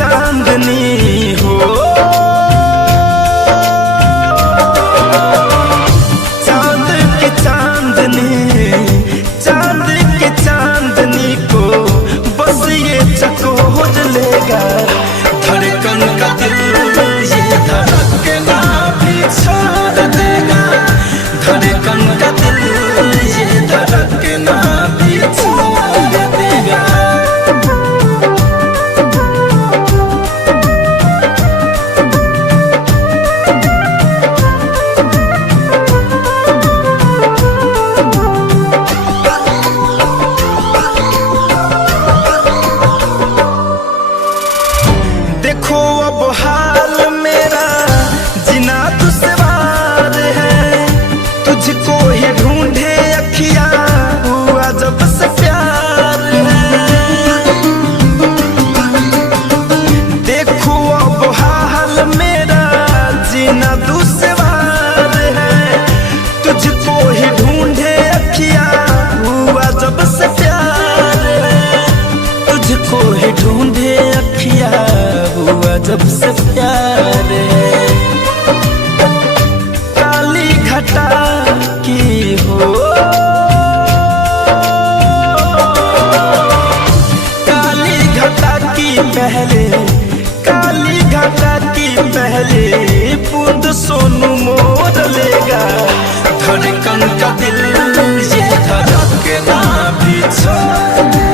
चांदनी हो, चांद की चांदनी, चांद की चांदनी को बस ये चकोर लेगा। धड़कन का दिल ये धड़कना भी छोड़ देगा, धड़कन का दिल ये धड़कना भी छोड़ देगा। देखो अब हाल मेरा जीना दुश्वार है, तुझको ही ढूंढे अखियां हुआ जब से प्यार है। देखो अब हाल मेरा जीना दुश्वार है, तुझको ही ढूंढे अखियां हुआ जब से प्यार है। तुझको ही ढूंढे अखियां हुआ जब से प्यार है। काली घटा की हो, काली घटा की पहले, काली घटा की पहले बूंद सोनू मोर लेगा। धड़कन का दिल ये धड़कना भी छोड़